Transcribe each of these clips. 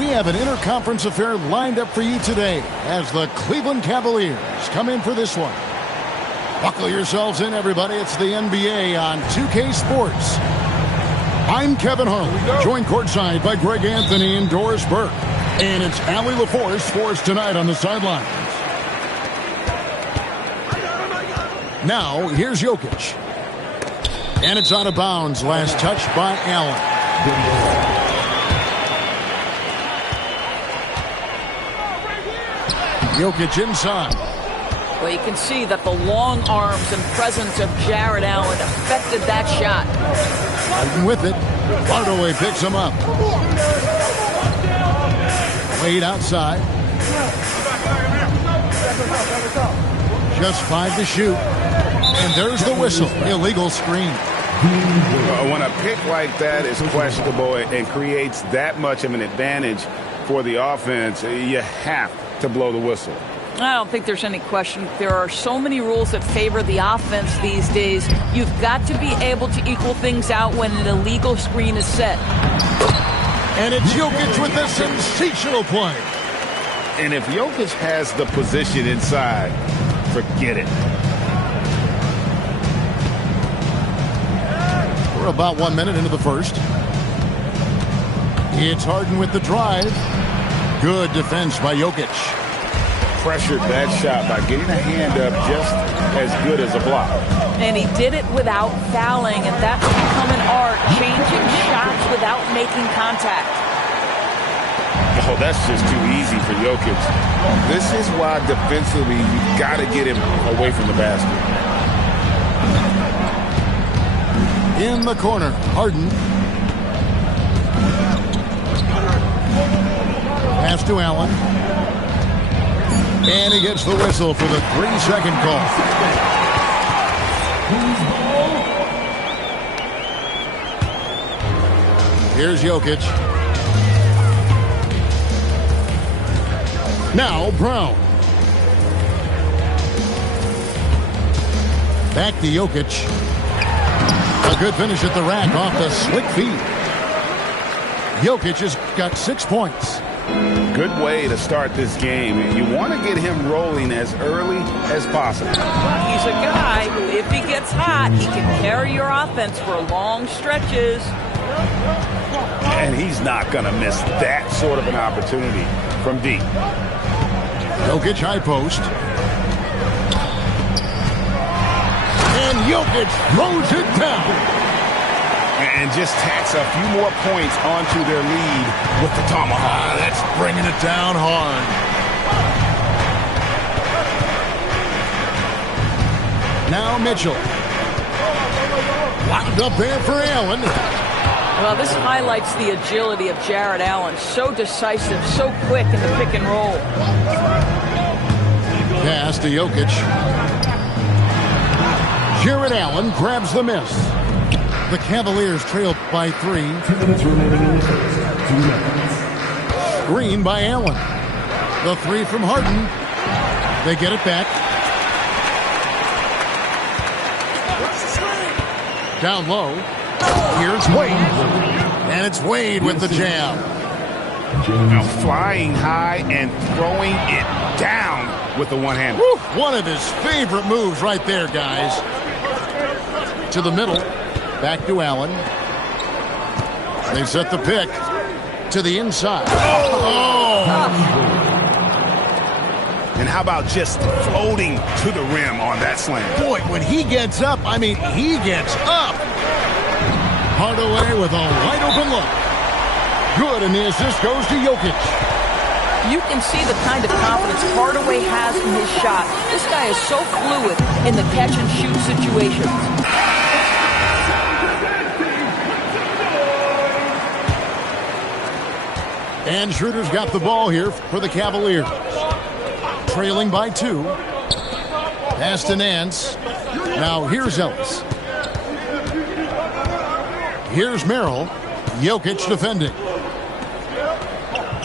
We have an interconference affair lined up for you today as the Cleveland Cavaliers come in for this one. Buckle yourselves in, everybody. It's the NBA on 2K Sports. I'm Kevin Harlan, joined courtside by Greg Anthony and Doris Burke. And it's Allie LaForce for us tonight on the sidelines. Now, here's Jokic. And it's out of bounds. Last touch by Allen. Jokic inside. Well, you can see that the long arms and presence of Jarrett Allen affected that shot. Fighting with it. Hardaway picks him up. Wade outside. Just 5 to shoot. And there's the whistle. Illegal screen. When a pick like that is questionable and creates that much of an advantage for the offense, you have to blow the whistle. I don't think there's any question. There are so many rules that favor the offense these days. You've got to be able to equal things out when an illegal screen is set. And it's Jokic with a sensational play. And if Jokic has the position inside, forget it. We're about 1 minute into the first. It's Harden with the drive. Good defense by Jokic. Pressured that shot by getting a hand up just as good as a block. And he did it without fouling, and that's become an art, changing shots without making contact. Oh, that's just too easy for Jokic. This is why defensively you've got to get him away from the basket. In the corner, Harden. Pass to Allen. And he gets the whistle for the 3-second call. Here's Jokic. Now Brown. Back to Jokic. A good finish at the rack off the slick feet. Jokic has got 6 points. Good way to start this game. You want to get him rolling as early as possible. He's a guy who, if he gets hot, he can carry your offense for long stretches. And he's not going to miss that sort of an opportunity from deep. Jokic high post. And Jokic throws it down. And just tacks a few more points onto their lead with the tomahawk. That's bringing it down hard. Now Mitchell. Locked up there for Allen. Well, this highlights the agility of Jarrett Allen. So decisive, so quick in the pick and roll. Pass to Jokic. Jarrett Allen grabs the miss. The Cavaliers trail by 3. 2 minutes remaining in the first. 2 minutes. Green by Allen. The 3 from Harden. They get it back. Down low. Here's Wade. And it's Wade with the jam. Now flying high and throwing it down with the one-hander. One of his favorite moves right there, guys. To the middle. Back to Allen. They set the pick to the inside. Oh! And how about just floating to the rim on that slam? Boy, when he gets up, I mean, he gets up. Hardaway with a wide open look. Good, and the assist goes to Jokic. You can see the kind of confidence Hardaway has in his shot. This guy is so fluid in the catch-and-shoot situations. And Schroeder's got the ball here for the Cavaliers. Trailing by 2. Pass to Nance. Now here's Ellis. Here's Merrill. Jokic defending.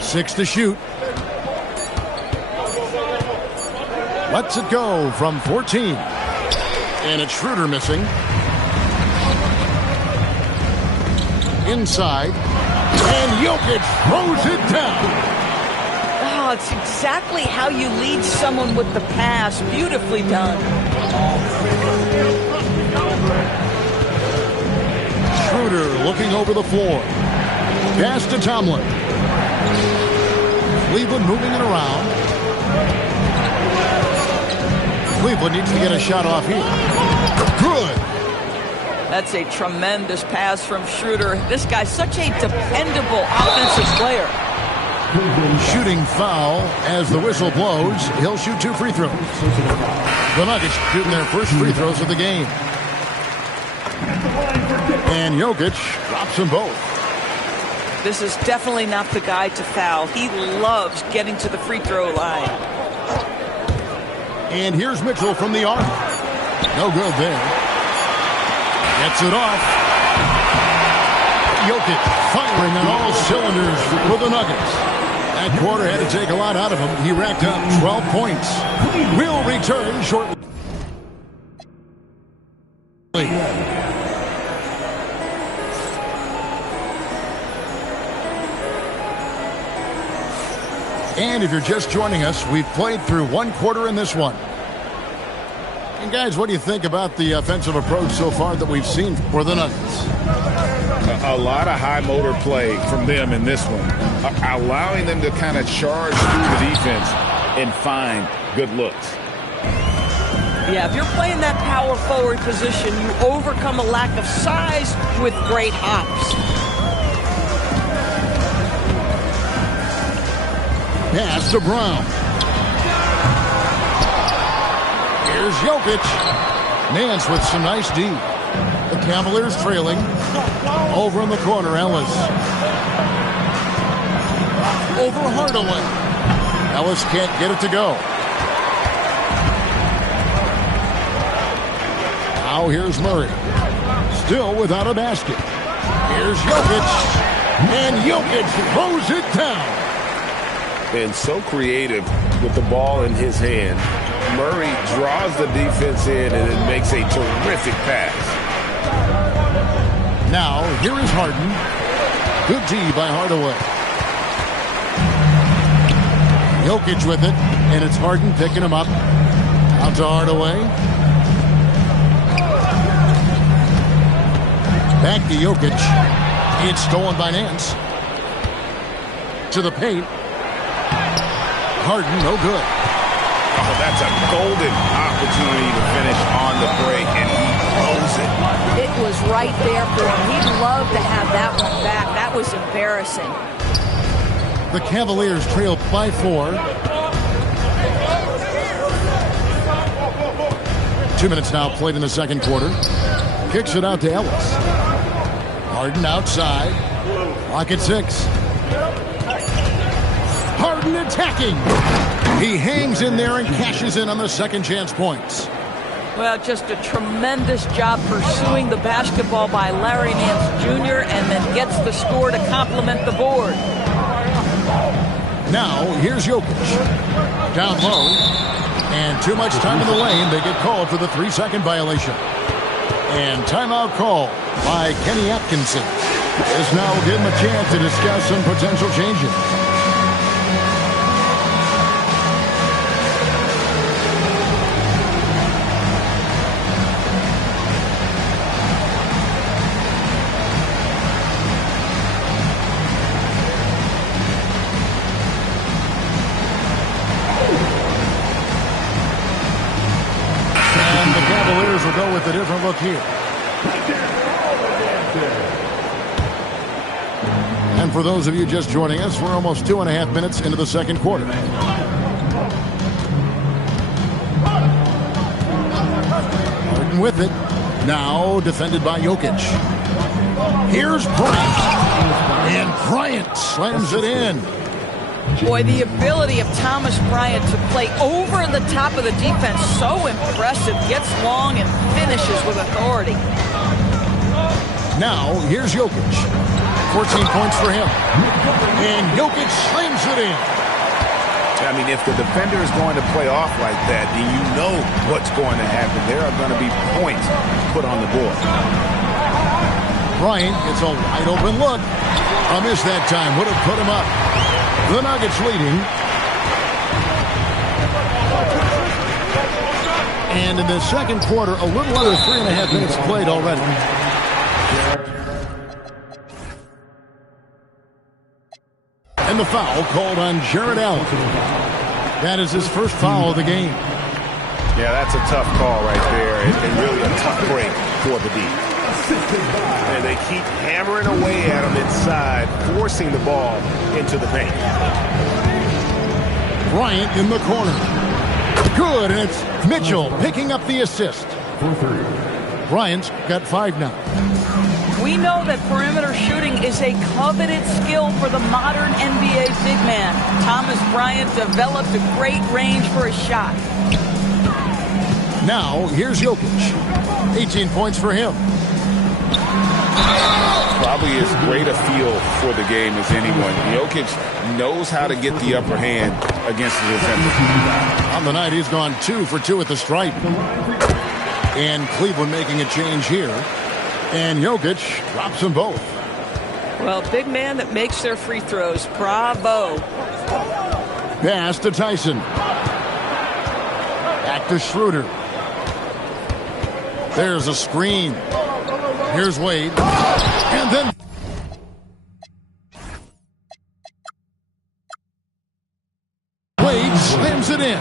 6 to shoot. Lets it go from 14. And it's Schroeder missing. Inside. And Jokic throws it down. Oh, it's exactly how you lead someone with the pass. Beautifully done. Schroeder looking over the floor. Pass to Tomlin. Cleveland moving it around. Cleveland needs to get a shot off here. Good. That's a tremendous pass from Schroeder. This guy's such a dependable offensive player. Shooting foul as the whistle blows. He'll shoot 2 free throws. The Nuggets shooting their first free throws of the game. And Jokic drops them both. This is definitely not the guy to foul. He loves getting to the free throw line. And here's Mitchell from the arc. No good there. Gets it off. Jokic firing on all cylinders for the Nuggets. That quarter had to take a lot out of him. He racked up 12 points. We'll return shortly. And if you're just joining us, we've played through 1 quarter in this one. And guys, what do you think about the offensive approach so far that we've seen for the Nuggets? A lot of high motor play from them in this one, allowing them to kind of charge through the defense and find good looks. Yeah, if you're playing that power forward position, you overcome a lack of size with great hops. Pass to Brown. Here's Jokic. Nance with some nice D. The Cavaliers trailing. Over in the corner, Ellis. Over Hardaway. Ellis can't get it to go. Now here's Murray. Still without a basket. Here's Jokic. And Jokic throws it down. And so creative with the ball in his hand. Murray draws the defense in and it makes a terrific pass. Now, here is Harden. Good D by Hardaway. Jokic with it, and it's Harden picking him up. Out to Hardaway. Back to Jokic. It's stolen by Nance. To the paint. Harden, no good. Oh, that's a golden opportunity to finish on the break, and he throws it. It was right there for him. He'd love to have that one back. That was embarrassing. The Cavaliers trail by 4. 2 minutes now played in the second quarter. Kicks it out to Ellis. Harden outside. Clock at 6. Harden attacking. He hangs in there and cashes in on the second chance points. Well, just a tremendous job pursuing the basketball by Larry Nance Jr. and then gets the score to complement the board. Now, here's Jokic. Down low. And too much time in the lane. They get called for the 3-second violation. And timeout call by Kenny Atkinson. This now will give him a chance to discuss some potential changes. Will go with a different look here. And for those of you just joining us, we're almost 2.5 minutes into the second quarter. Harden with it. Now defended by Jokic. Here's Bryant. And Bryant slams it in. Boy, the ability of Thomas Bryant to play over the top of the defense, so impressive. Gets long and finishes with authority. Now, here's Jokic. 14 points for him. And Jokic slams it in. I mean, if the defender is going to play off like that, then you know what's going to happen. There are going to be points put on the board. Bryant gets a wide open look. A miss that time would have put him up. The Nuggets leading. And in the second quarter, a little under 3.5 minutes played already. And the foul called on Jarrett Allen. That is his first foul of the game. Yeah, that's a tough call right there, and really a tough break for the D. And they keep hammering away at him inside, forcing the ball into the paint. Bryant in the corner. Good, and it's Mitchell picking up the assist. Bryant's got 5 now. We know that perimeter shooting is a coveted skill for the modern NBA big man. Thomas Bryant developed a great range for his shot. Now, here's Jokic. 18 points for him. Probably as great a feel for the game as anyone. Jokic knows how to get the upper hand against the defender. On the night, he's gone 2 for 2 at the stripe. And Cleveland making a change here. And Jokic drops them both. Well, big man that makes their free throws. Bravo. Pass to Tyson. Back to Schroeder. There's a screen. Here's Wade. And then Wade slams it in.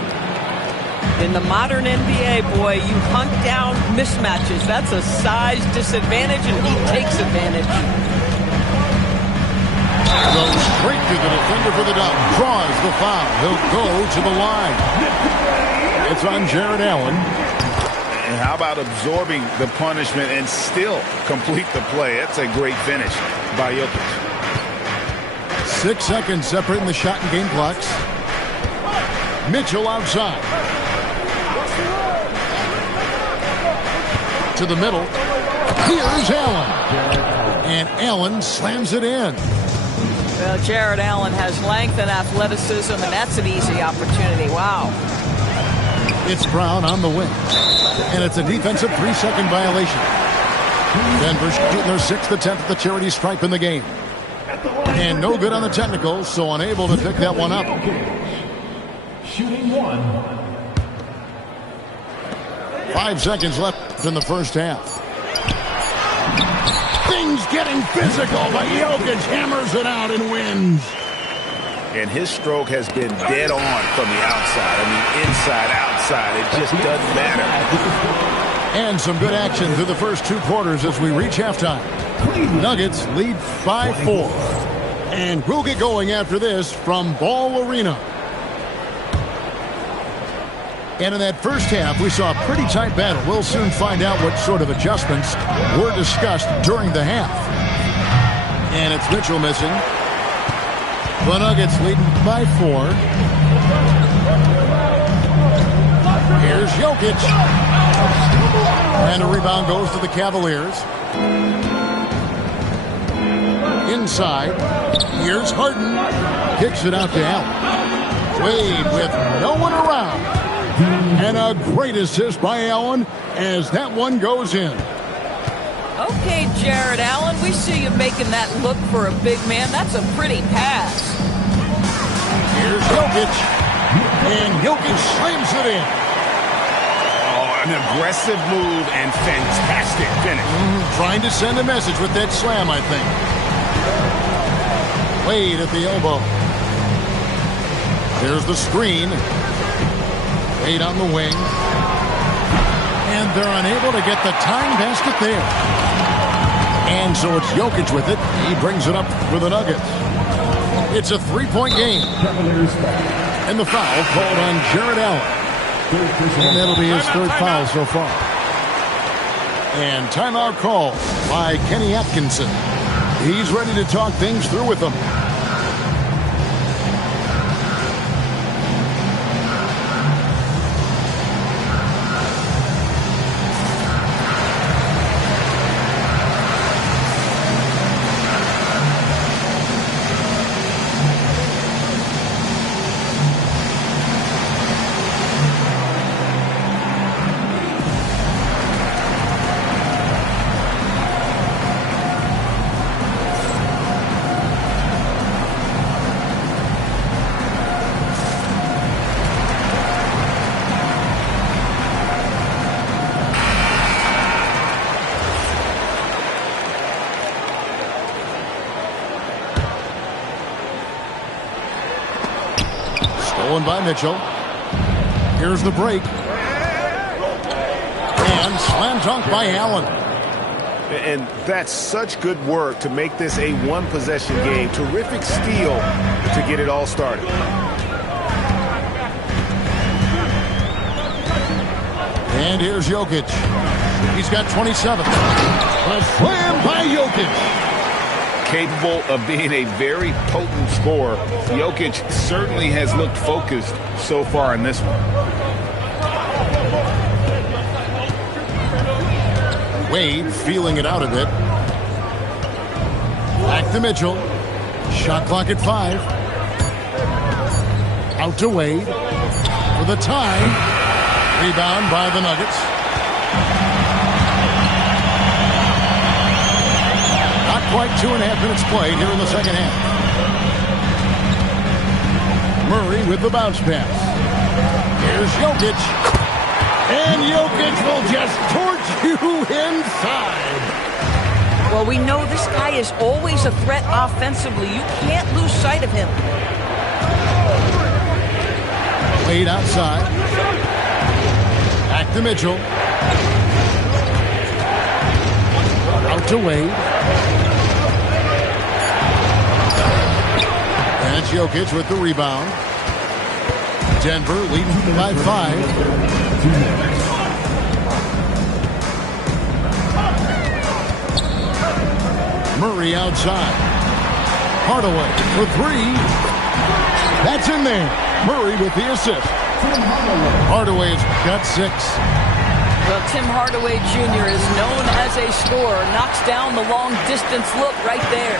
In the modern NBA, boy, you hunt down mismatches. That's a size disadvantage, and he takes advantage. Goes straight to the defender for the dunk. Draws the foul. He'll go to the line. It's on Jarrett Allen. And how about absorbing the punishment and still complete the play? That's a great finish by Jokic. 6 seconds separating the shot and game clocks. Mitchell outside. To the middle. Here's Allen. And Allen slams it in. Well, Jarrett Allen has length and athleticism, and that's an easy opportunity. Wow. It's Brown on the wing. And it's a defensive 3-second violation. Denver shooting their 6th attempt at the charity stripe in the game. And no good on the technicals, so unable to pick that one up. Shooting 1. 5 seconds left in the first half. Things getting physical, but Jokic hammers it out and wins. And his stroke has been dead on from the outside. I mean, inside, outside. It just doesn't matter. And some good action through the first 2 quarters as we reach halftime. Nuggets lead by 4. And we'll get going after this from Ball Arena. And in that first half, we saw a pretty tight battle. We'll soon find out what sort of adjustments were discussed during the half. And it's Mitchell missing. The Nuggets leading by 4. Here's Jokic. And a rebound goes to the Cavaliers. Inside. Here's Harden. Kicks it out to Allen. Wade with no one around. And a great assist by Allen as that one goes in. Okay, Jarrett Allen, we see you making that look for a big man. That's a pretty pass. Here's Jokic. And Jokic slams it in. Oh, an aggressive move and fantastic finish. Trying to send a message with that slam, I think. Wade at the elbow. There's the screen. Wade on the wing. And they're unable to get the tying basket there. And so it's Jokic with it. He brings it up for the Nuggets. It's a 3-point game. And the foul called on Jarrett Allen. And that'll be his 3rd foul so far. And timeout call by Kenny Atkinson. He's ready to talk things through with them. Stolen by Mitchell. Here's the break. And slam dunk by Allen. And that's such good work to make this a one-possession game. Terrific steal to get it all started. And here's Jokic. He's got 27. A slam by Jokic. Capable of being a very potent scorer. Jokic certainly has looked focused so far in this one. Wade feeling it out a bit. Back to Mitchell. Shot clock at 5. Out to Wade for the tie. Rebound by the Nuggets. Not quite 2.5 minutes played here in the second half. Murray with the bounce pass. Here's Jokic. And Jokic will just torch you inside. Well, we know this guy is always a threat offensively. You can't lose sight of him. Wade outside. Back to Mitchell. Out to Wade. And it's Jokic with the rebound. Denver leading by 5. Murray outside. Hardaway for 3. That's in there. Murray with the assist. Hardaway's got 6. Well, Tim Hardaway Jr. is known as a scorer. Knocks down the long-distance look right there.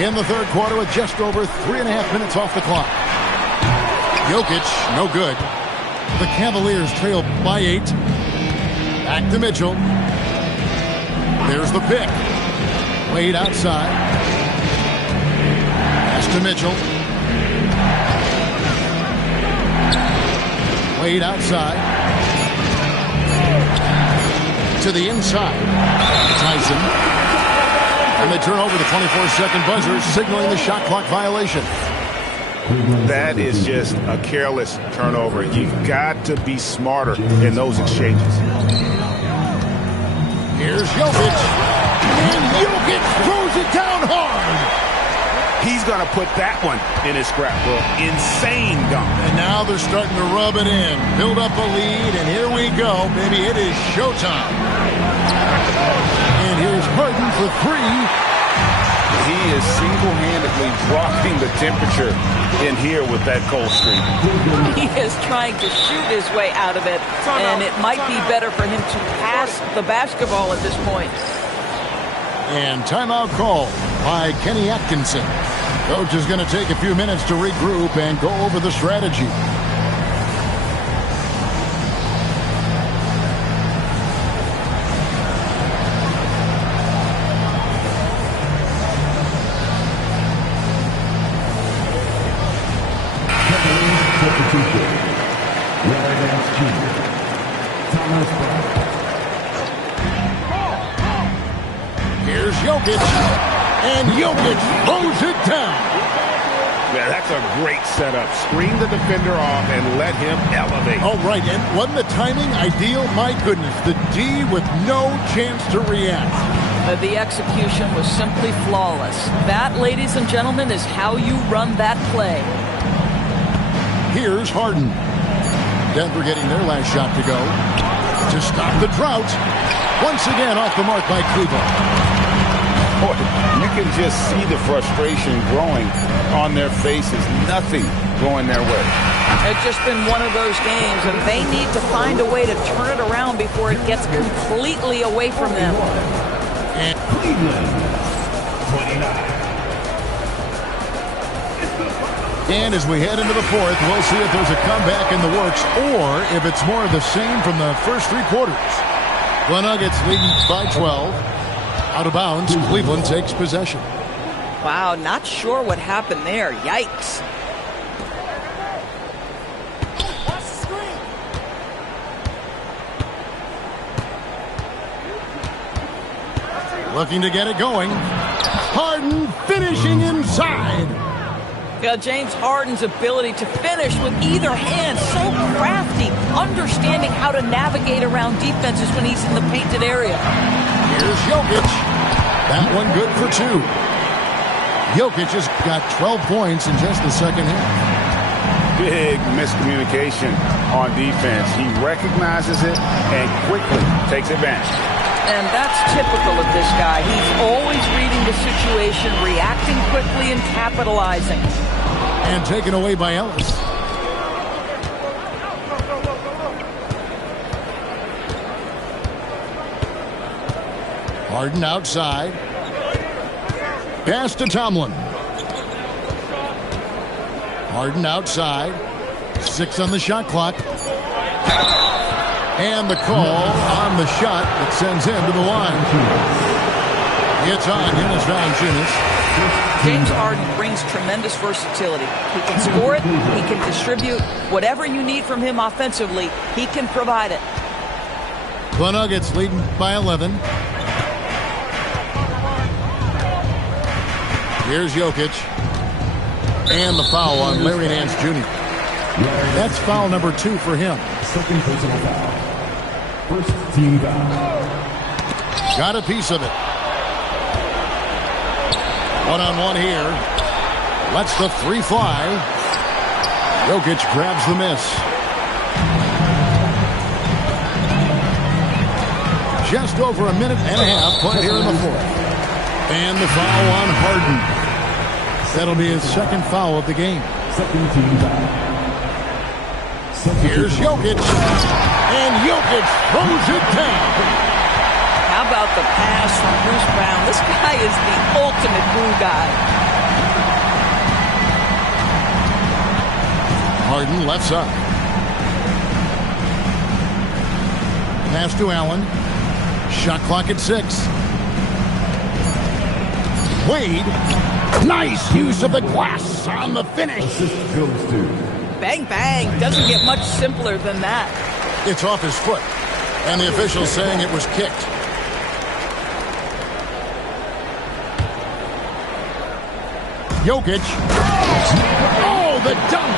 In the third quarter with just over 3.5 minutes off the clock. Jokic, no good. The Cavaliers trail by 8. Back to Mitchell. There's the pick. Wade outside. Pass to Mitchell. Wade outside. To the inside. Tyson. And they turn over the 24-second buzzer, signaling the shot clock violation. That is just a careless turnover. You've got to be smarter in those exchanges. Here's Jokic. And Jokic throws it down hard. He's going to put that one in his scrapbook. Insane dunk. And now they're starting to rub it in. Build up a lead, and here we go. Baby, it is showtime. And here's Harden for 3. He is single-handedly dropping the temperature in here with that cold streak. He is trying to shoot his way out of it, and it might be better for him to pass the basketball at this point. And timeout call by Kenny Atkinson. Coach is going to take a few minutes to regroup and go over the strategy. Here's Jokic, and Jokic throws it down. Yeah, that's a great setup. Screen the defender off and let him elevate. All right, and wasn't the timing ideal? My goodness, the D with no chance to react. The execution was simply flawless. That, ladies and gentlemen, is how you run that play. Here's Harden. Denver getting their last shot to go. To stop the drought. Once again off the mark by Cleveland. Boy, you can just see the frustration growing on their faces. Nothing going their way. It's just been one of those games, and they need to find a way to turn it around before it gets completely away from them. And Cleveland, 29. And as we head into the fourth, we'll see if there's a comeback in the works or if it's more of the same from the first 3 quarters. The Nuggets leading by 12. Out of bounds, Cleveland takes possession. Wow, not sure what happened there. Yikes. Looking to get it going. Harden finishing inside. Yeah, James Harden's ability to finish with either hand, so crafty, understanding how to navigate around defenses when he's in the painted area. Here's Jokic. That one good for 2. Jokic has got 12 points in just the second half. Big miscommunication on defense. He recognizes it and quickly takes advantage. And that's typical of this guy. He's always reading the situation, reacting quickly, and capitalizing. And taken away by Ellis. Harden outside. Pass to Tomlin. Harden outside. 6 on the shot clock. And the call on the shot that sends him to the line. It's on Jonas Valanciunas. James Harden brings tremendous versatility. He can score it. He can distribute. Whatever you need from him offensively, he can provide it. The Nuggets leading by 11. Here's Jokic. And the foul on Larry Nance Jr. That's foul number 2 for him. Second personal foul. First team foul. Got a piece of it. One-on-one here. Lets the 3 fly. Jokic grabs the miss. Just over a minute and a half played here in the 4th. And the foul on Harden. That'll be his second foul of the game. Second team foul. Here's Jokic. And Jokic throws it down. How about the pass from Bruce Brown? This guy is the ultimate glue guy. Harden left side. Pass to Allen. Shot clock at 6. Wade. Nice use of the glass on the finish. Assist goes to. Bang, bang. Doesn't get much simpler than that. It's off his foot. And the official saying it was kicked. Jokic. Oh, the dunk.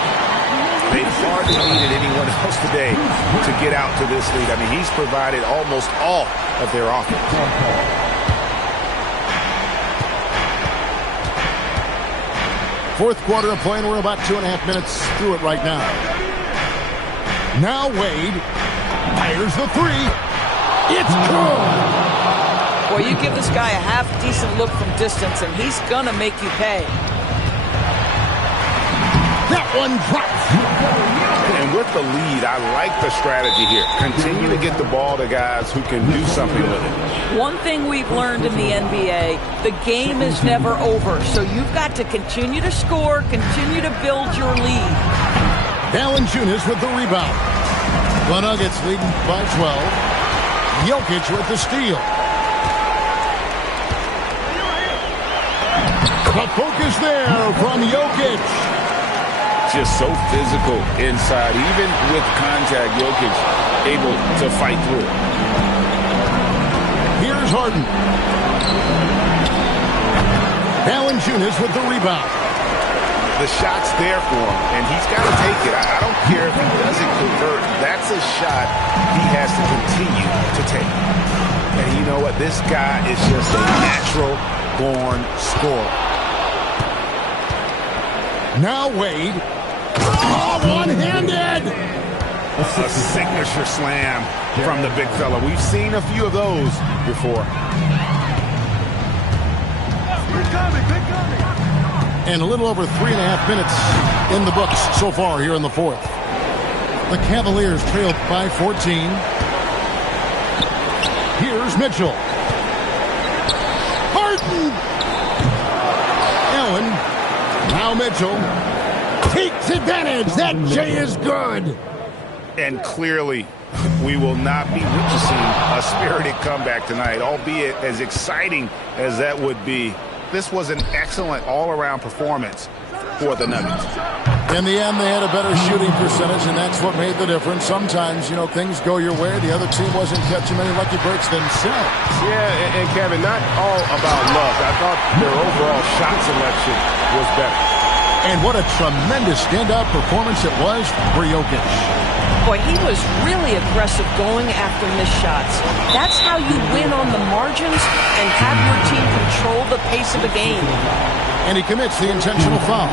They hardly needed anyone else today to get out to this lead. I mean, he's provided almost all of their offense. Fourth quarter of play, and we're about 2.5 minutes through it right now. Now Wade fires the 3. It's good. Boy, you give this guy a half-decent look from distance, and he's going to make you pay. That one drops. And with the lead, I like the strategy here. Continue to get the ball to guys who can do something with it. One thing we've learned in the NBA, the game is never over. So you've got to continue to score, continue to build your lead. Valanciunas with the rebound. The Nuggets leading by 12. Jokic with the steal. The focus there from Jokic. Just so physical inside. Even with contact, Jokic able to fight through it. Here's Harden. Valanciunas with the rebound. The shot's there for him, and he's got to take it. I don't care if he doesn't convert. That's a shot he has to continue to take. And you know what? This guy is just a natural-born scorer. Now Wade. Oh, one-handed. A signature slam from the big fella. We've seen a few of those before. And a little over 3.5 minutes in the books so far here in the 4th. The Cavaliers trailed by 14. Here's Mitchell. Harden. Allen. Now Mitchell takes advantage. That J is good. And clearly, we will not be witnessing a spirited comeback tonight, albeit as exciting as that would be. This was an excellent all-around performance for the Nuggets. In the end, they had a better shooting percentage, and that's what made the difference. Sometimes, things go your way. The other team wasn't catching many lucky breaks themselves. Yeah, and Kevin, not all about luck. I thought their overall shot selection was better. And what a tremendous standout performance it was for Jokic. Boy, he was really aggressive going after missed shots. That's how you win on the margins and have your team control the pace of the game. And he commits the intentional foul.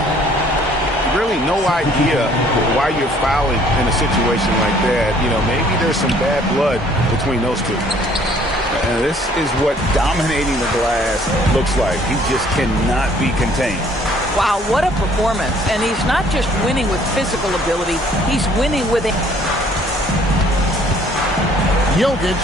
Really no idea why you're fouling in a situation like that. Maybe there's some bad blood between those two. And this is what dominating the glass looks like. He just cannot be contained. Wow, what a performance. And he's not just winning with physical ability, he's winning with a... Jokic.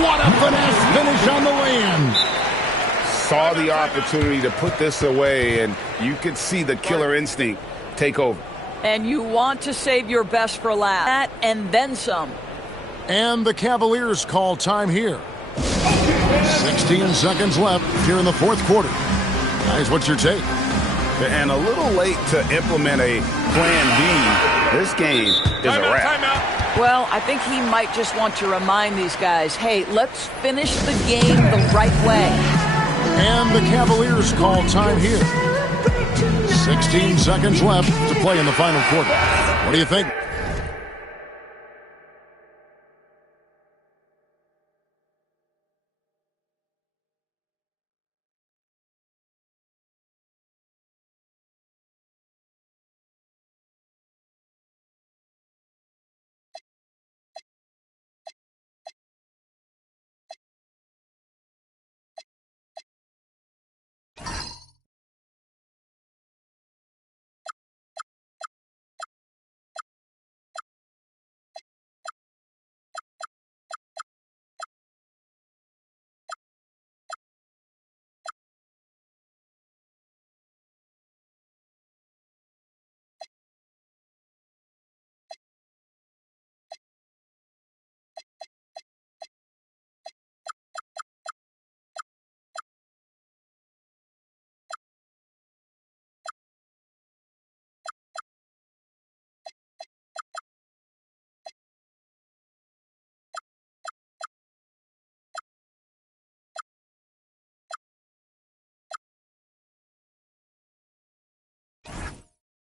What a finesse finish on the land. Saw the opportunity to put this away, and you could see the killer instinct take over. And you want to save your best for last. That and then some. And the Cavaliers call time here. 16 seconds left here in the fourth quarter. Guys, what's your take? And a little late to implement a plan B. This game is a wrap. Well, I think he might just want to remind these guys, hey, let's finish the game the right way. And the Cavaliers call time here. 16 seconds left to play in the final quarter. What do you think?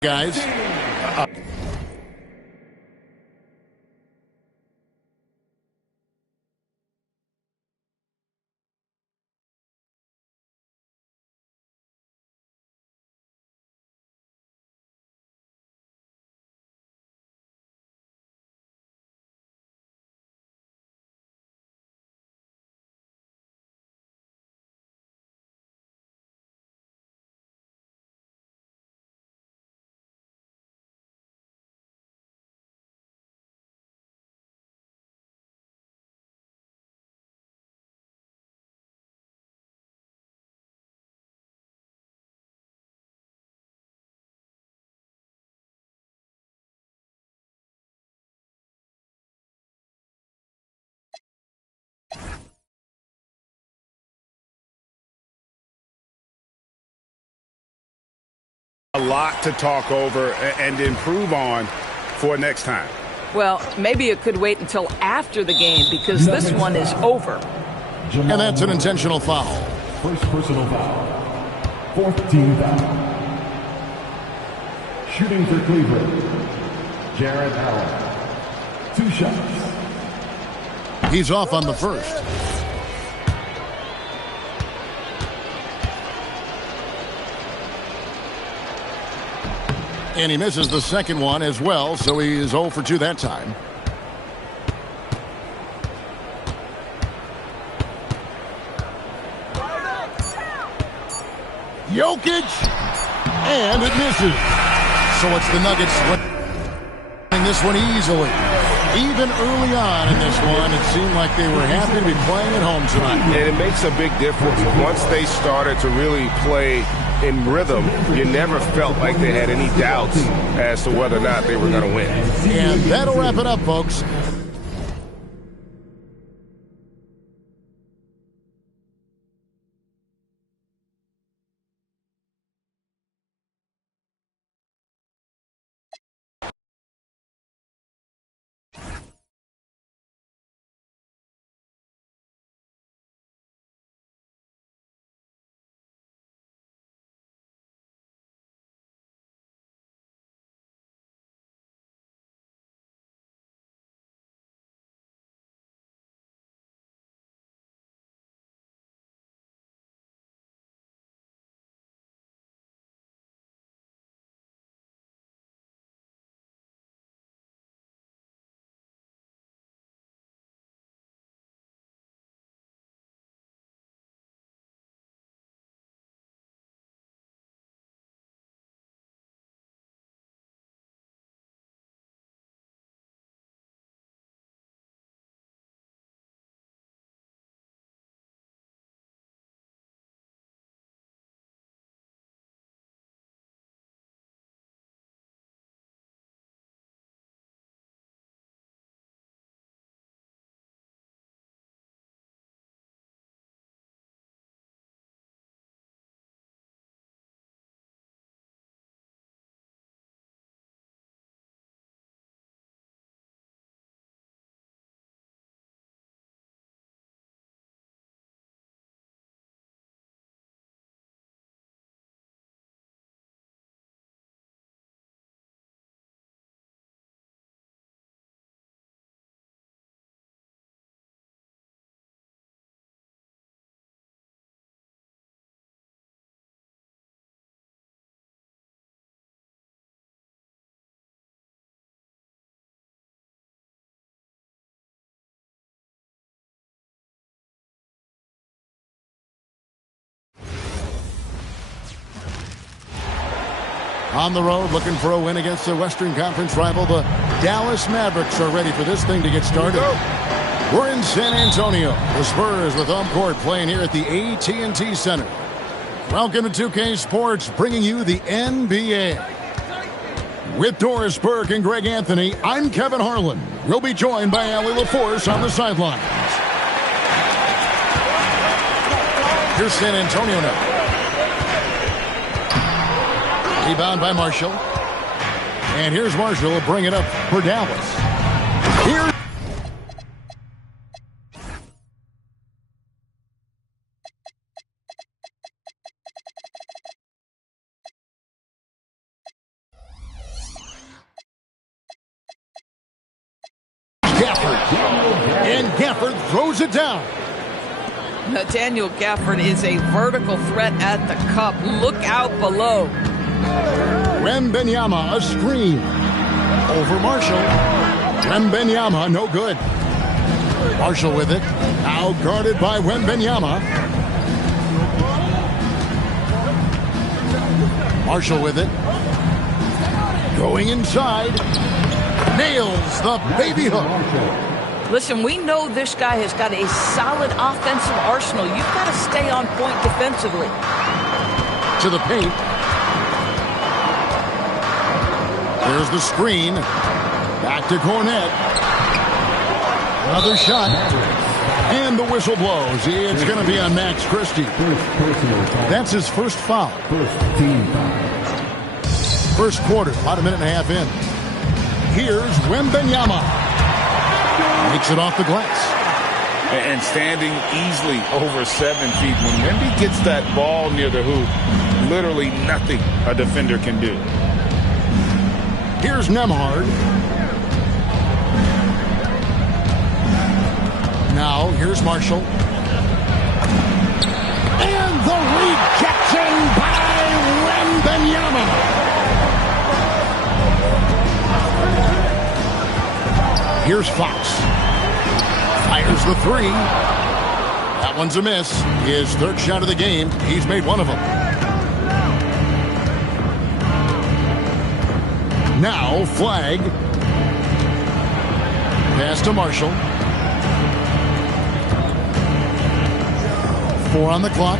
Guys. lot to talk over and improve on for next time. Well, maybe it could wait until after the game because this one is over. And that's an intentional foul. First personal foul. Fourth team foul. Shooting for Cleveland, Jarrett Allen. 2 shots. He's off on the first. And he misses the second one as well, so he is 0 for 2 that time. Jokic, and it misses. So it's the Nuggets winning this one easily. Even early on in this one, it seemed like they were happy to be playing at home tonight. And it makes a big difference. Once they started to really play in rhythm, you never felt like they had any doubts as to whether or not they were going to win. And that'll wrap it up, folks. On the road, looking for a win against the Western Conference rival, the Dallas Mavericks are ready for this thing to get started. We're in San Antonio. The Spurs with home court playing here at the AT&T Center. Welcome to 2K Sports, bringing you the NBA. With Doris Burke and Greg Anthony, I'm Kevin Harlan. We'll be joined by Allie LaForce on the sidelines. Here's San Antonio now. Rebound by Marshall. And here's Marshall. Will bring it up for Dallas. Here. Gafford. And Gafford throws it down. Nathaniel Gafford is a vertical threat at the cup. Look out below. Wembanyama, a screen. Over Marshall. Wembanyama, no good. Marshall with it. Now guarded by Wembanyama. Marshall with it. Going inside. Nails the baby hook. Listen, we know this guy has got a solid offensive arsenal. You've got to stay on point defensively. To the paint. There's the screen. Back to Cornette. Another shot. And the whistle blows. It's going to be on Max Christie. That's his first foul. First team foul. First quarter, about a minute and a half in. Here's Wembanyama. Makes it off the glass. And standing easily over 7 feet. When Wemby gets that ball near the hoop, literally nothing a defender can do. Here's Nembhard. Now, here's Marshall. And the rejection by Wembanyama. Here's Fox. Fires the three. That one's a miss. His third shot of the game. He's made one of them. Now, Flag. Pass to Marshall. 4 on the clock.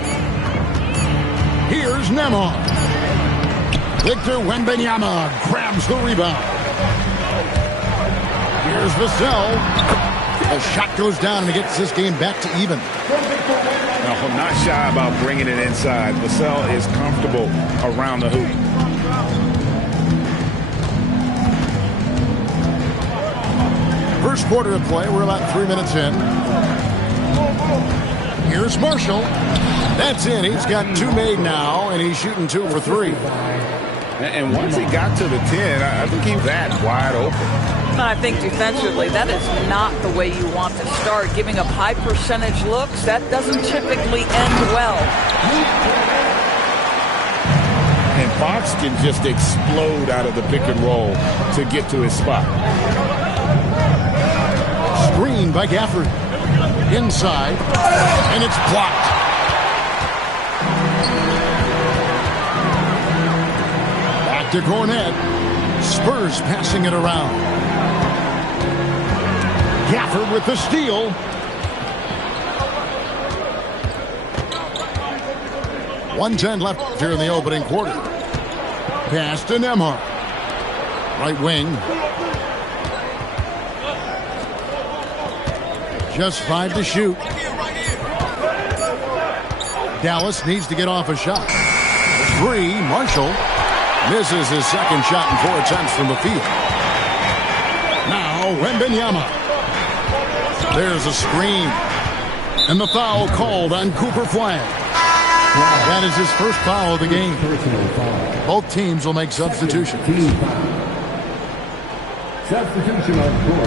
Here's Nembhard. Victor Wembanyama grabs the rebound. Here's Vassell. The shot goes down and it gets this game back to even. No, not shy about bringing it inside. Vassell is comfortable around the hoop. First quarter of play. We're about 3 minutes in. Here's Marshall. That's in. He's got 2 made now, and he's shooting 2 for 3. And once he got to the 10, I think he was that wide open. I think defensively, that is not the way you want to start. Giving up high percentage looks, that doesn't typically end well. And Fox can just explode out of the pick and roll to get to his spot. Screen by Gafford. Inside, and it's blocked. Back to Cornet. Spurs passing it around. Gafford with the steal. .110 left here in the opening quarter. Pass to Nembhard. Right wing. Just 5 to shoot. Dallas needs to get off a shot. 3, Marshall misses his second shot in 4 attempts from the field. Now Wembanyama. There's a screen. And the foul called on Cooper Flag. That is his first foul of the game. Both teams will make substitutions.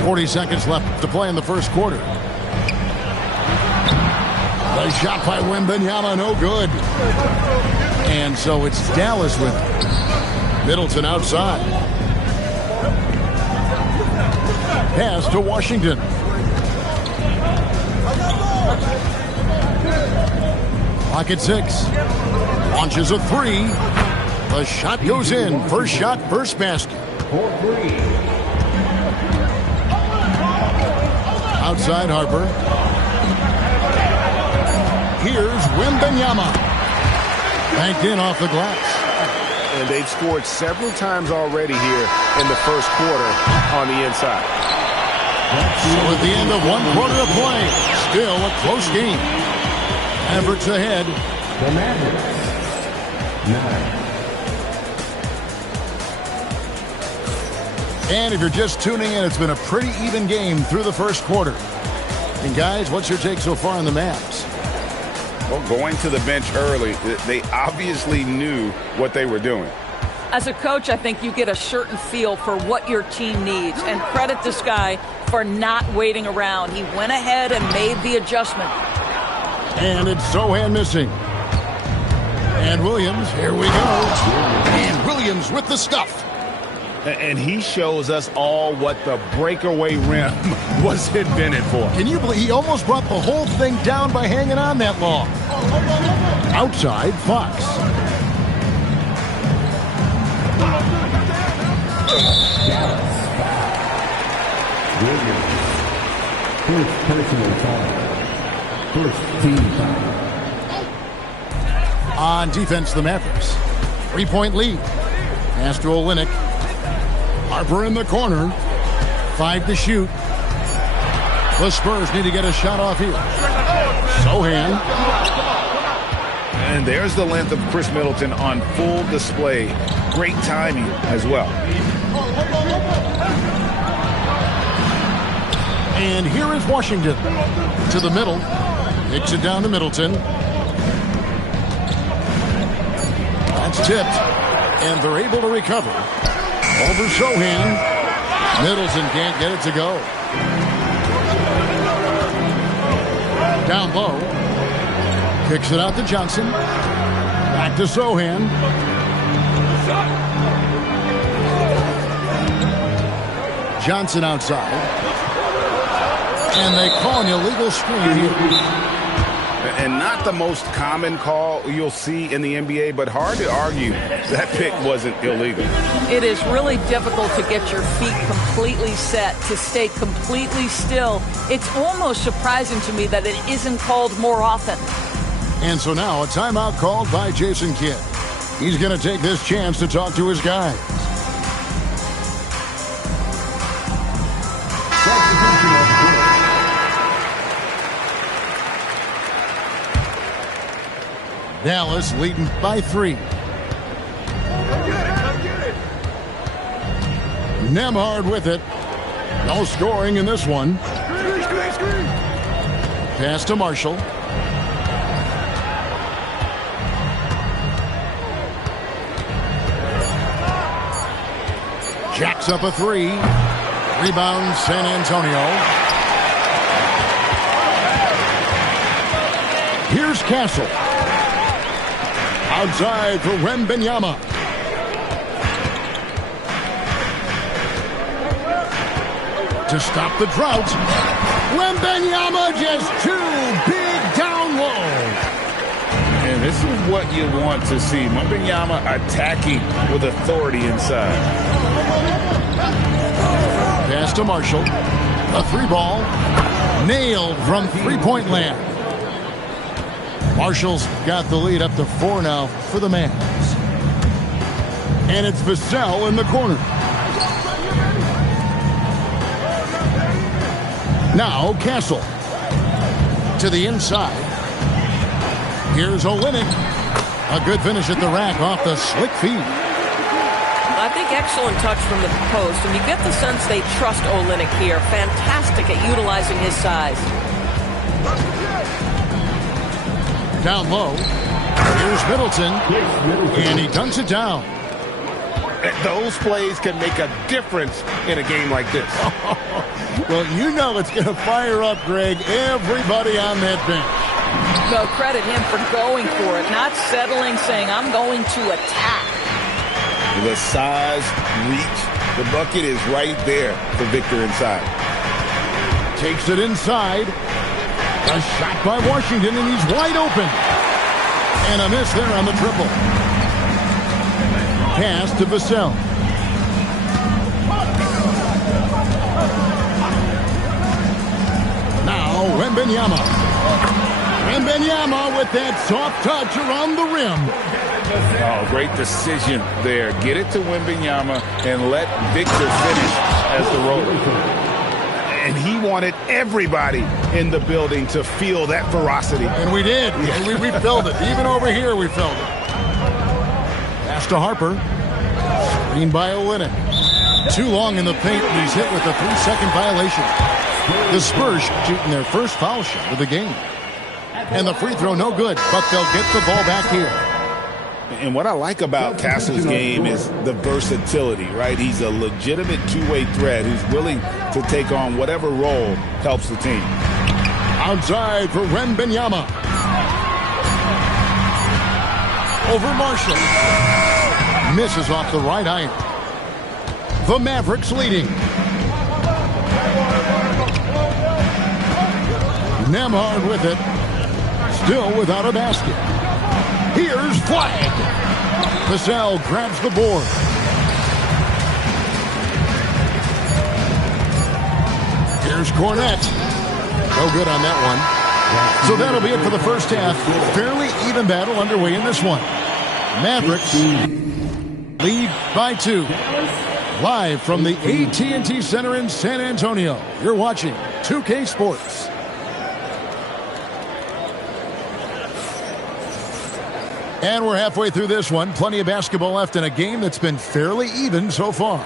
40 seconds left to play in the first quarter. The shot by Wembanyama, no good. And so it's Dallas with it. Middleton outside. Pass to Washington. Clock at 6. Launches a 3. The shot goes in. First shot, first basket. Outside Harper. Here's Wembanyama. Banked in off the glass. And they've scored several times already here in the first quarter on the inside. So at the end of 1 quarter of play, still a close game. Mavericks ahead. The Mavericks. 9. And if you're just tuning in, it's been a pretty even game through the first quarter. And guys, what's your take so far on the Mavs? Well, going to the bench early, they obviously knew what they were doing. As a coach, I think you get a certain feel for what your team needs. And credit this guy for not waiting around. He went ahead and made the adjustment. And it's Sochan missing. And Williams, here we go. And Williams with the stuff. And he shows us all what the breakaway rim was invented for. Can you believe he almost brought the whole thing down by hanging on that long? Outside, Fox. Williams. First personal foul. First team foul. On defense, the Mavericks. 3-point lead. Pass to Olynyk. Harper in the corner. 5 to shoot. The Spurs need to get a shot off here. Sochan. And there's the length of Chris Middleton on full display. Great timing as well. And here is Washington. To the middle. Kicks it down to Middleton. That's tipped. And they're able to recover. Over Sohan. Middleton can't get it to go. Down low. Kicks it out to Johnson. Back to Sohan. Johnson outside. And they call an illegal screen here. And not the most common call you'll see in the NBA, but hard to argue that pick wasn't illegal. It is really difficult to get your feet completely set, to stay completely still. It's almost surprising to me that it isn't called more often. And so now a timeout called by Jason Kidd. He's going to take this chance to talk to his guys. Dallas leading by 3. Nembhard with it. No scoring in this one. Pass to Marshall. Jacks up a 3. Rebound San Antonio. Here's Castle. Outside for Wembanyama. To stop the drought. Wembanyama just too big down low. And this is what you want to see. Wembanyama attacking with authority inside. Pass to Marshall. A 3-ball. Nailed from three-point land. Marshall's got the lead up to 4 now for the Mavs. And it's Vassell in the corner. Now Castle. To the inside. Here's Olynyk. A good finish at the rack off the slick feed. I think excellent touch from the post, and you get the sense they trust Olynyk here. Fantastic at utilizing his size. Down low. Here's Middleton. And he dunks it down. Those plays can make a difference in a game like this. Well, you know it's going to fire up, Greg, everybody on that bench. No, credit him for going for it, not settling, saying, I'm going to attack. The size, reach, the bucket is right there for Victor inside. Takes it inside. A shot by Washington, and he's wide open. And a miss there on the triple. Pass to Vassell. Now Wembanyama. Wembanyama with that soft touch around the rim. Oh, great decision there. Get it to Wembanyama and let Victor finish as the roller. And he wanted everybody in the building to feel that ferocity. And we did. Yeah. We felt it. Even over here, we felt it. Pass to Harper. Screen by Olynyk. Too long in the paint, and he's hit with a 3-second violation. The Spurs shooting their first foul shot of the game. And the free throw no good, but they'll get the ball back here. And what I like about Castle's game is the versatility, right? He's a legitimate two-way threat who's willing to take on whatever role helps the team. Outside for Wembanyama. Over Marshall. Misses off the right iron. The Mavericks leading. Nembhard with it. Still without a basket. Here's flag. Vassell grabs the board. Here's Cornette. No good on that one. So that'll be it for the first half. Fairly even battle underway in this one. Mavericks lead by 2. Live from the AT&T Center in San Antonio. You're watching 2K Sports. And we're halfway through this one. Plenty of basketball left in a game that's been fairly even so far.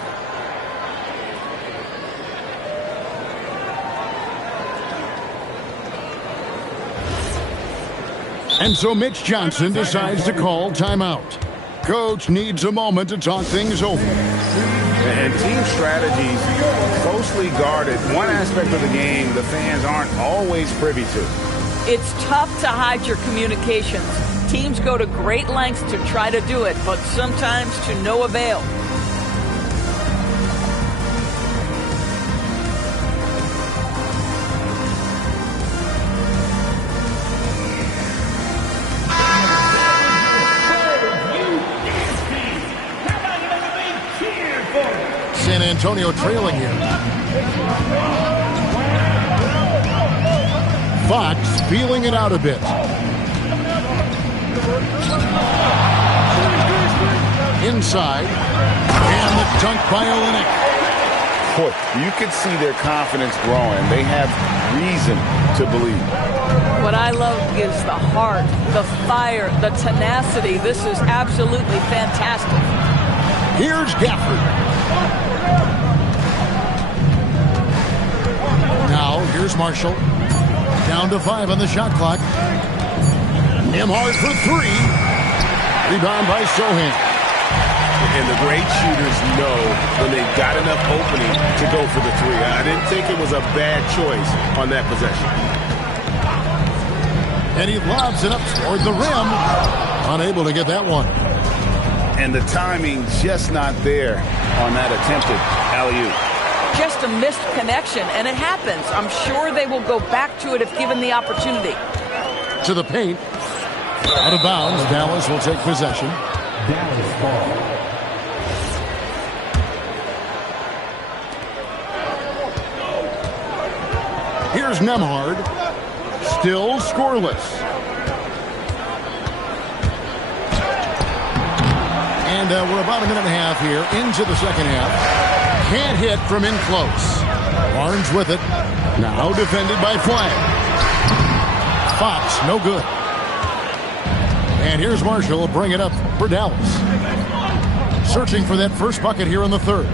And so Mitch Johnson decides to call timeout. Coach needs a moment to talk things over. And team strategies closely guarded. One aspect of the game the fans aren't always privy to. It's tough to hide your communications. Teams go to great lengths to try to do it, but sometimes to no avail. San Antonio trailing here. Fox feeling it out a bit. Inside. And the dunk by Olynyk. Boy, you can see their confidence growing. They have reason to believe. What I love is the heart, the fire, the tenacity. This is absolutely fantastic. Here's Gafford. Now, here's Marshall. Down to 5 on the shot clock. Nembhard for 3. Rebound by Sochan. And the great shooters know when they've got enough opening to go for the 3. I didn't think it was a bad choice on that possession. And he lobs it up toward the rim. Unable to get that one. And the timing just not there on that attempted alley-oop. Just a missed connection, and it happens. I'm sure they will go back to it if given the opportunity. To the paint. Out of bounds. Dallas will take possession. Dallas ball. Here's Nembhard. Still scoreless. And we're about a minute and a half here into the second half. Can't hit from in close. Barnes with it. Now defended by Flag. Fox, no good. And here's Marshall. Bring it up for Dallas. Searching for that first bucket here in the third.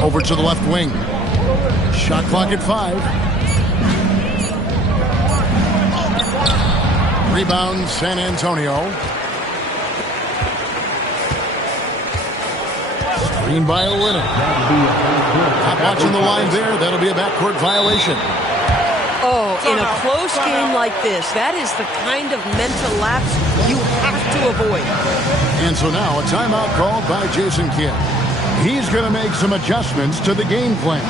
Over to the left wing. Shot clock at 5. Rebound, San Antonio. Screen by Olynyk. Not watching the line there. That'll be a backcourt violation. Oh, in a close game like this, that is the kind of mental lapse you have to avoid. And so now a timeout called by Jason Kidd. He's going to make some adjustments to the game plan.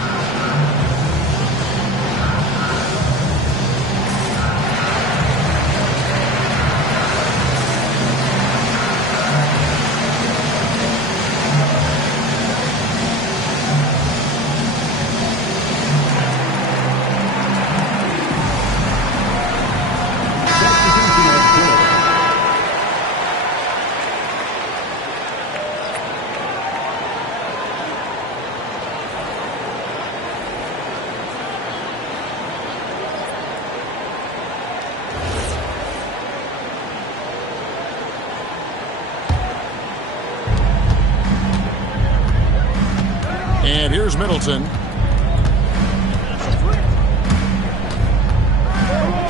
And here's Middleton.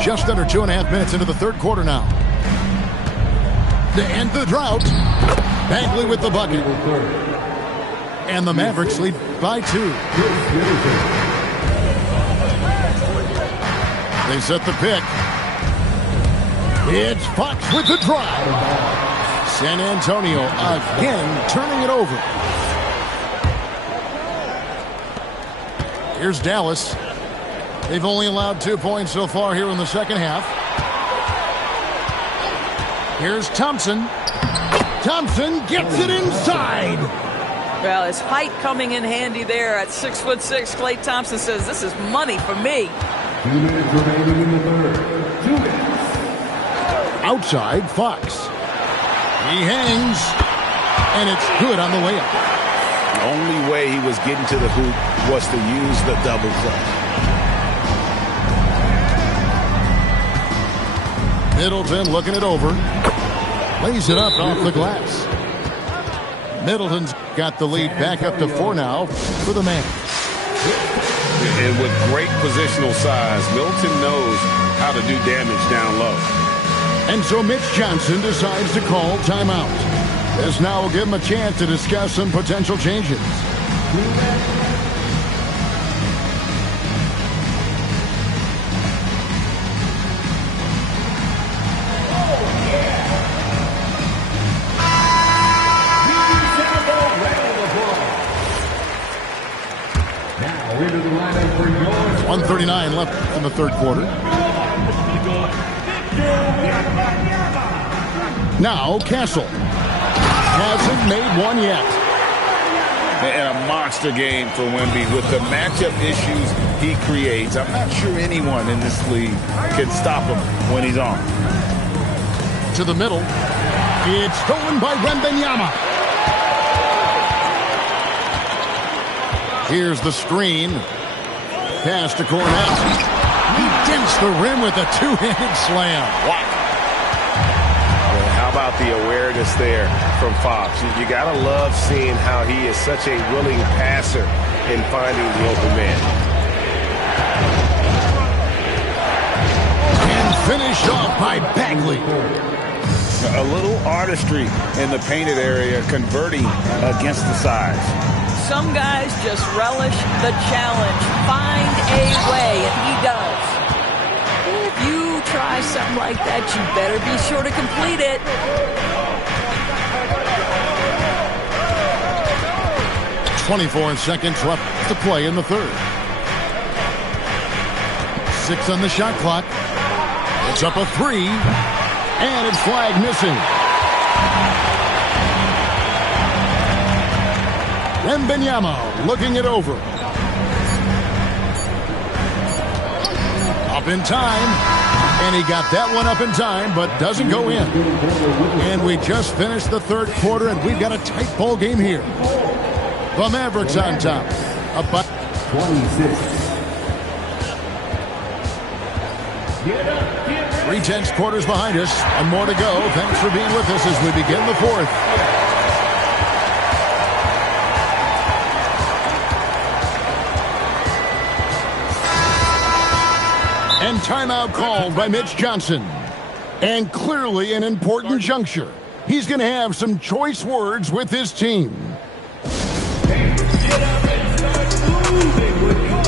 Just under 2.5 minutes into the third quarter now. To end the drought, Bagley with the bucket. And the Mavericks lead by 2. They set the pick. It's Fox with the drive. San Antonio again turning it over. Here's Dallas. They've only allowed 2 points so far here in the second half. Here's Thompson. Thompson gets it inside. Well, his height coming in handy there at 6'6". Klay Thompson says, "This is money for me." 2 minutes remaining in the third. 2 minutes. Outside, Fox. He hangs. And it's good on the layup. The only way he was getting to the hoop was to use the double clutch. Middleton looking it over. Lays it up off the glass. Middleton's got the lead back up to 4 now for the man. And with great positional size, Middleton knows how to do damage down low. And so Mitch Johnson decides to call timeout. This now will give him a chance to discuss some potential changes. Now into the lineup for yours. 1:39 left in the third quarter. Now Castle hasn't made one yet. And a monster game for Wemby with the matchup issues he creates. I'm not sure anyone in this league can stop him when he's on. To the middle. It's stolen by Wembanyama. Here's the screen. Pass to Cornell. He dents the rim with a two-handed slam. Wow. How about the awareness there from Fox? You got to love seeing how he is such a willing passer in finding the open man. And finished off by Bagley. A little artistry in the painted area, converting against the size. Some guys just relish the challenge. Find a way, and he does. If you try something like that, you better be sure to complete it. .24 seconds left to play in the third. 6 on the shot clock. It's up a 3, and it's flag missing. Wembanyama looking it over. Up in time. And he got that one up in time, but doesn't go in. And we just finished the third quarter, and we've got a tight ball game here. The Mavericks on top. Up by 26. 3/10 quarters behind us, and more to go. Thanks for being with us as we begin the fourth. And timeout called by Mitch Johnson. And clearly an important juncture. He's going to have some choice words with his team. Get up and start moving with your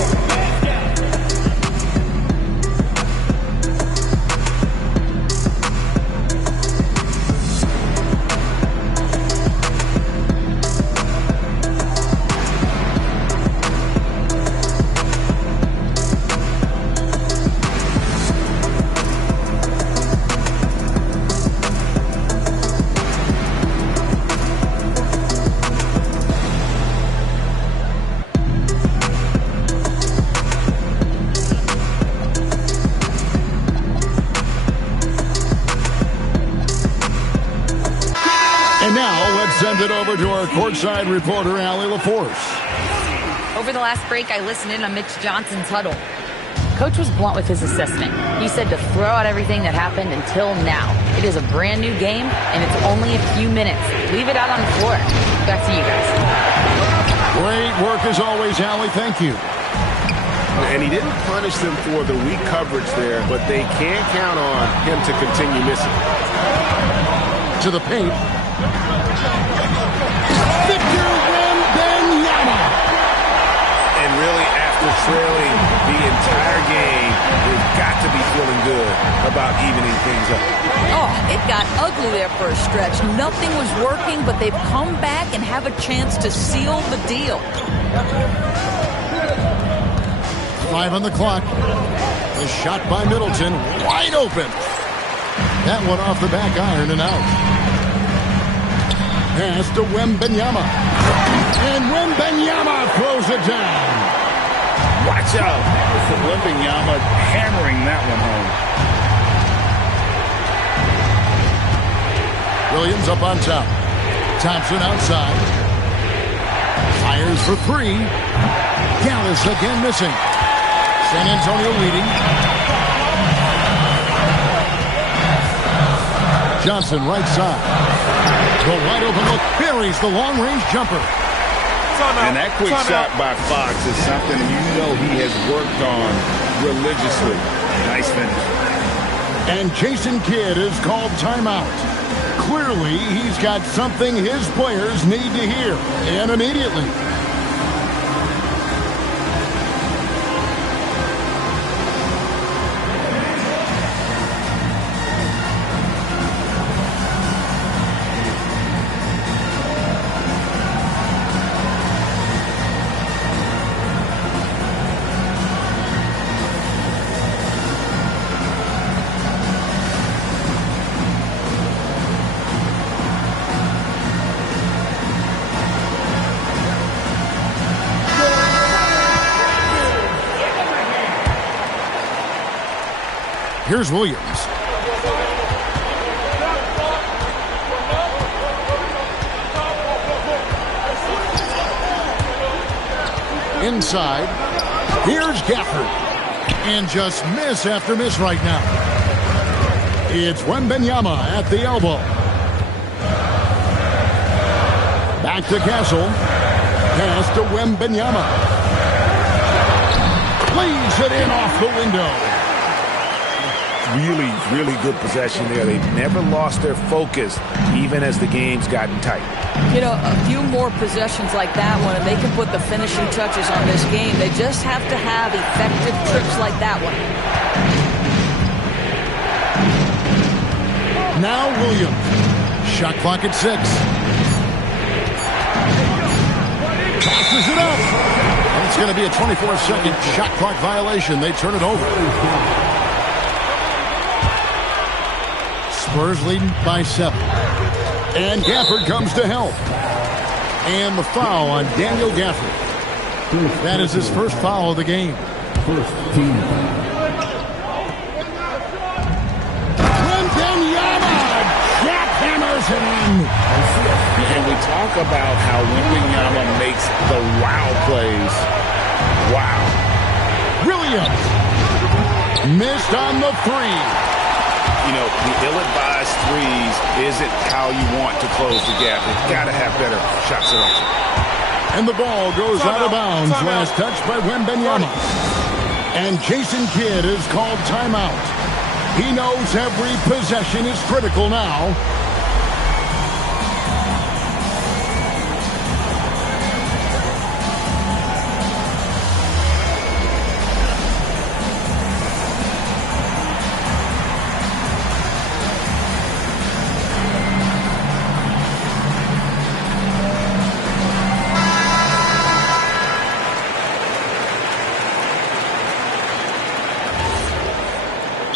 Send it over to our courtside reporter, Allie LaForce. Over the last break, I listened in on Mitch Johnson's huddle. Coach was blunt with his assistant. He said to throw out everything that happened until now. It is a brand new game, and it's only a few minutes. Leave it out on the floor. Back to you guys. Great work as always, Allie. Thank you. And he didn't punish them for the weak coverage there, but they can count on him to continue missing. To the paint. Victor Wembanyama. And really, after trailing the entire game, they've got to be feeling good about evening things up. Oh, it got ugly there for a stretch. Nothing was working, but they've come back and have a chance to seal the deal. 5 on the clock. The shot by Middleton, wide open. That one off the back iron and out. Pass to Wembanyama. And Wembanyama throws it down. Watch out. Wembanyama hammering that one home. Williams up on top. Thompson outside. Fires for 3. Gallus again missing. San Antonio leading. Johnson, right side. The wide open look buries the long-range jumper. And that quick shot by Fox is something you know he has worked on religiously. Nice finish. And Jason Kidd is called timeout. Clearly, he's got something his players need to hear, and immediately. Here's Williams. Inside. Here's Gafford. And just miss after miss right now. It's Wembanyama at the elbow. Back to Castle. Pass to Wembanyama. Lays it in off the window. Really, really good possession there. They've never lost their focus, even as the game's gotten tight. You know, a few more possessions like that one, and they can put the finishing touches on this game. They just have to have effective trips like that one. Now Williams. Shot clock at 6. Tosses it up. And it's going to be a 24-second shot clock violation. They turn it over. Spurs leading by 7. And Gafford comes to help. And the foul on Daniel Gafford. That is his first foul of the game. First team. Wembanyama jackhammers it in. And we talk about how Wembanyama makes the wow plays. Wow. Williams. Missed on the 3. You know, the ill-advised threes isn't how you want to close the gap. You've got to have better shot selection. And the ball goes out of bounds. Last touch by Wembanyama. And Jason Kidd is called timeout. He knows every possession is critical now.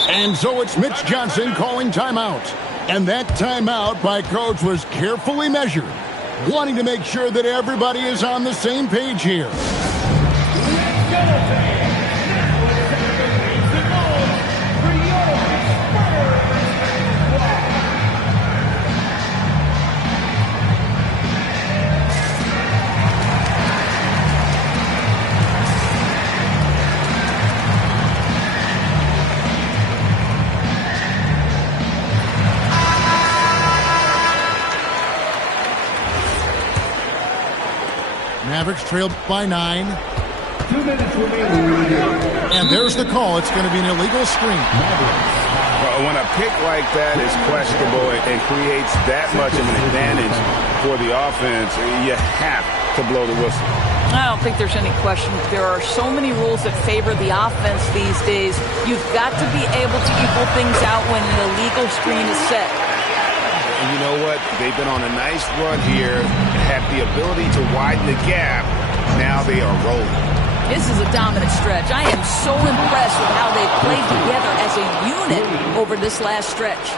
And so it's Mitch Johnson calling timeout. And that timeout by Coach was carefully measured, wanting to make sure that everybody is on the same page here. Mavericks trailed by 9. 2 minutes remaining. And there's the call. It's going to be an illegal screen. When a pick like that is questionable and creates that much of an advantage for the offense, you have to blow the whistle. I don't think there's any question. There are so many rules that favor the offense these days. You've got to be able to equal things out when an illegal screen is set. And you know what? They've been on a nice run here, have the ability to widen the gap. Now they are rolling. This is a dominant stretch. I am so impressed with how they've played together as a unit over this last stretch.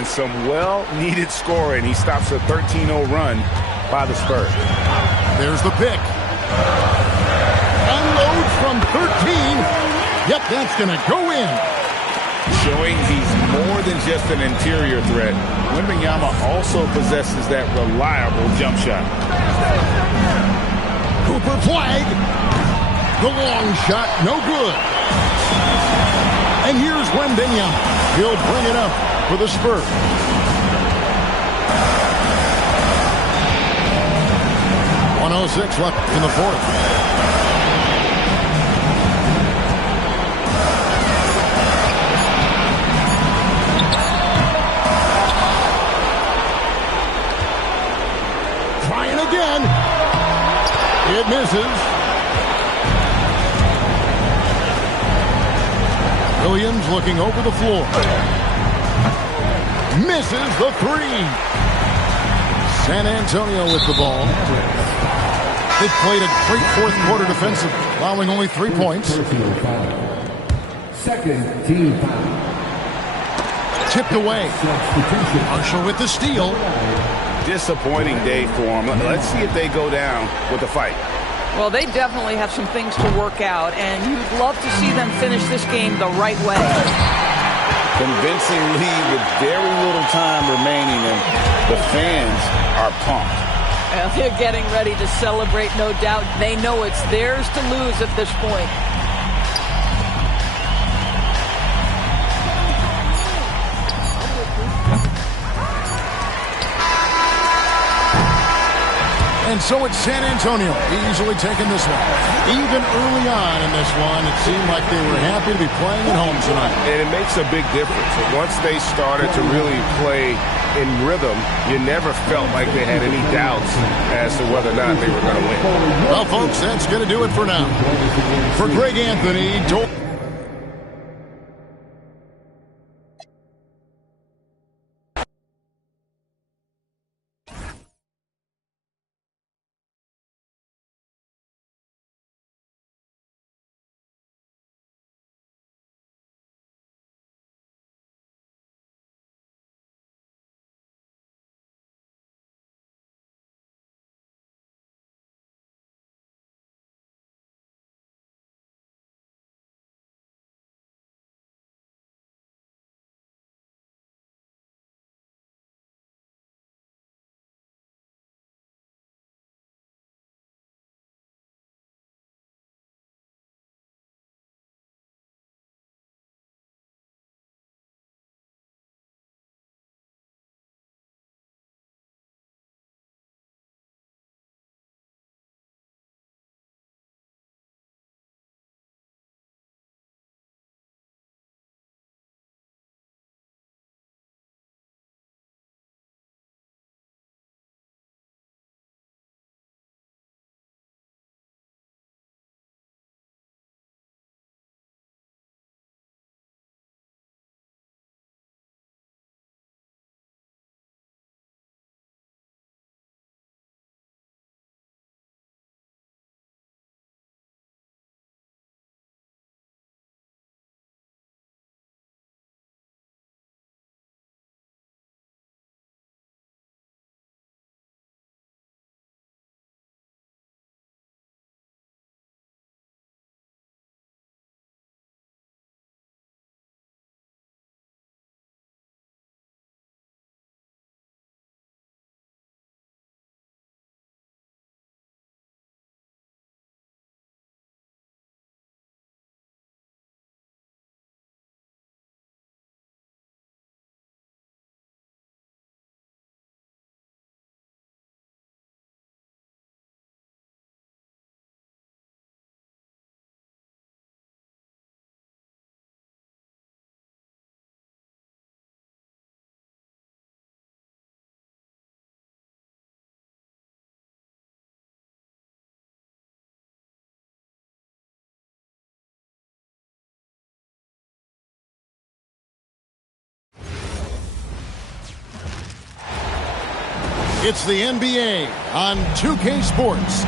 And some well-needed scoring. He stops a 13-0 run by the Spurs. There's the pick. Unloads from 13. Yep, that's going to go in. Showing he's more than just an interior threat. Wembanyama also possesses that reliable jump shot. Cooper flag. The long shot, no good. And here's Wembanyama. He'll bring it up. for the Spurs. .106 left in the fourth. Trying again. It misses. Williams looking over the floor. Misses the three. San Antonio with the ball. They played a great fourth quarter defensive, allowing only 3 points. Second team foul. Tipped away. Marshall with the steal. Disappointing day for them. Let's see if they go down with a fight. Well, they definitely have some things to work out, and you'd love to see them finish this game the right way. Convincing lead with very little time remaining, and the fans are pumped. Well, they're getting ready to celebrate, no doubt. They know it's theirs to lose at this point. And so it's San Antonio easily taking this one. Even early on in this one, it seemed like they were happy to be playing at home tonight. And it makes a big difference. Once they started to really play in rhythm, you never felt like they had any doubts as to whether or not they were going to win. Well, folks, that's going to do it for now. For Greg Anthony, it's the NBA on 2K Sports.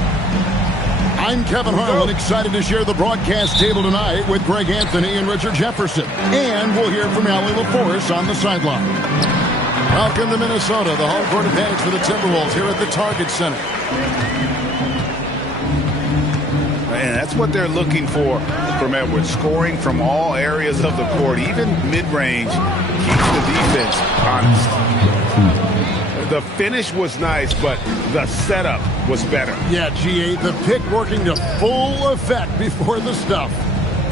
I'm Kevin Harlan, excited to share the broadcast table tonight with Greg Anthony and Richard Jefferson. And we'll hear from Allie LaForce on the sideline. Welcome to Minnesota, the home court advantage for the Timberwolves here at the Target Center. And that's what they're looking for from Edwards. Scoring from all areas of the court, even mid-range, keeps the defense honest. The finish was nice, but the setup was better. Yeah, G8, the pick working to full effect before the stuff.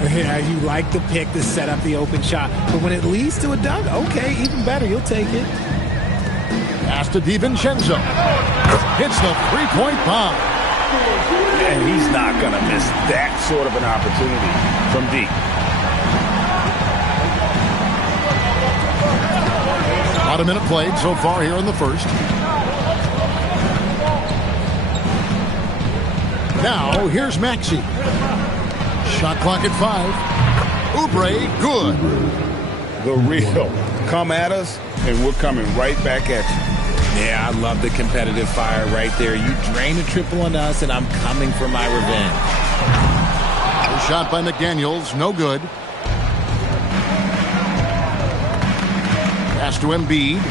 Yeah, you like the pick to set up the open shot. But when it leads to a dunk, okay, even better. You'll take it. Pass to DiVincenzo. Hits the three-point bomb. And he's not going to miss that sort of an opportunity from deep. About a minute played so far here in the first. Now, here's Maxey. Shot clock at 5. Oubre, good. The real. Come at us, and we're coming right back at you. Yeah, I love the competitive fire right there. You drain a triple on us, and I'm coming for my revenge. The shot by McDaniels, no good. Pass to Embiid.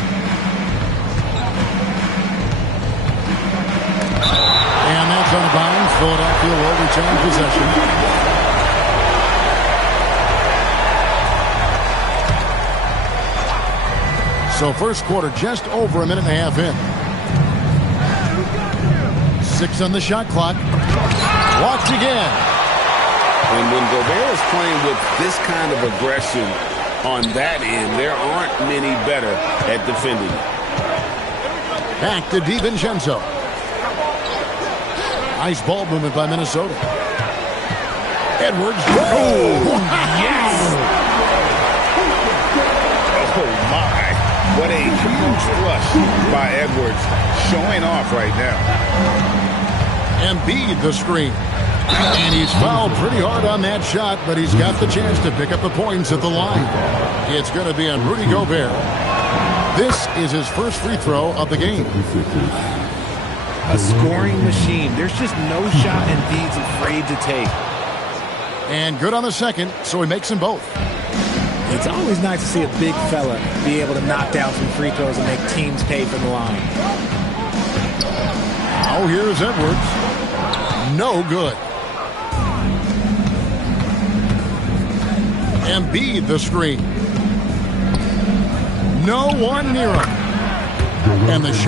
And that's out of bounds. Philadelphia will retain possession. So first quarter just over a minute and a half in. 6 on the shot clock. Watch again. And when Gobert is playing with this kind of aggression on that end, there aren't many better at defending. Back to DiVincenzo. Nice ball movement by Minnesota. Edwards. Oh, yes! Oh, my. What a huge flush by Edwards. Showing off right now. Embiid the screen. And he's fouled pretty hard on that shot, but he's got the chance to pick up the points at the line. It's going to be on Rudy Gobert. This is his first free throw of the game. A scoring machine. There's just no shot Embiid's afraid to take. And good on the second, so he makes them both. It's always nice to see a big fella be able to knock down some free throws and make teams pay for the line. Now here's Edwards. No good. Embiid the screen. No one near him. And the shot.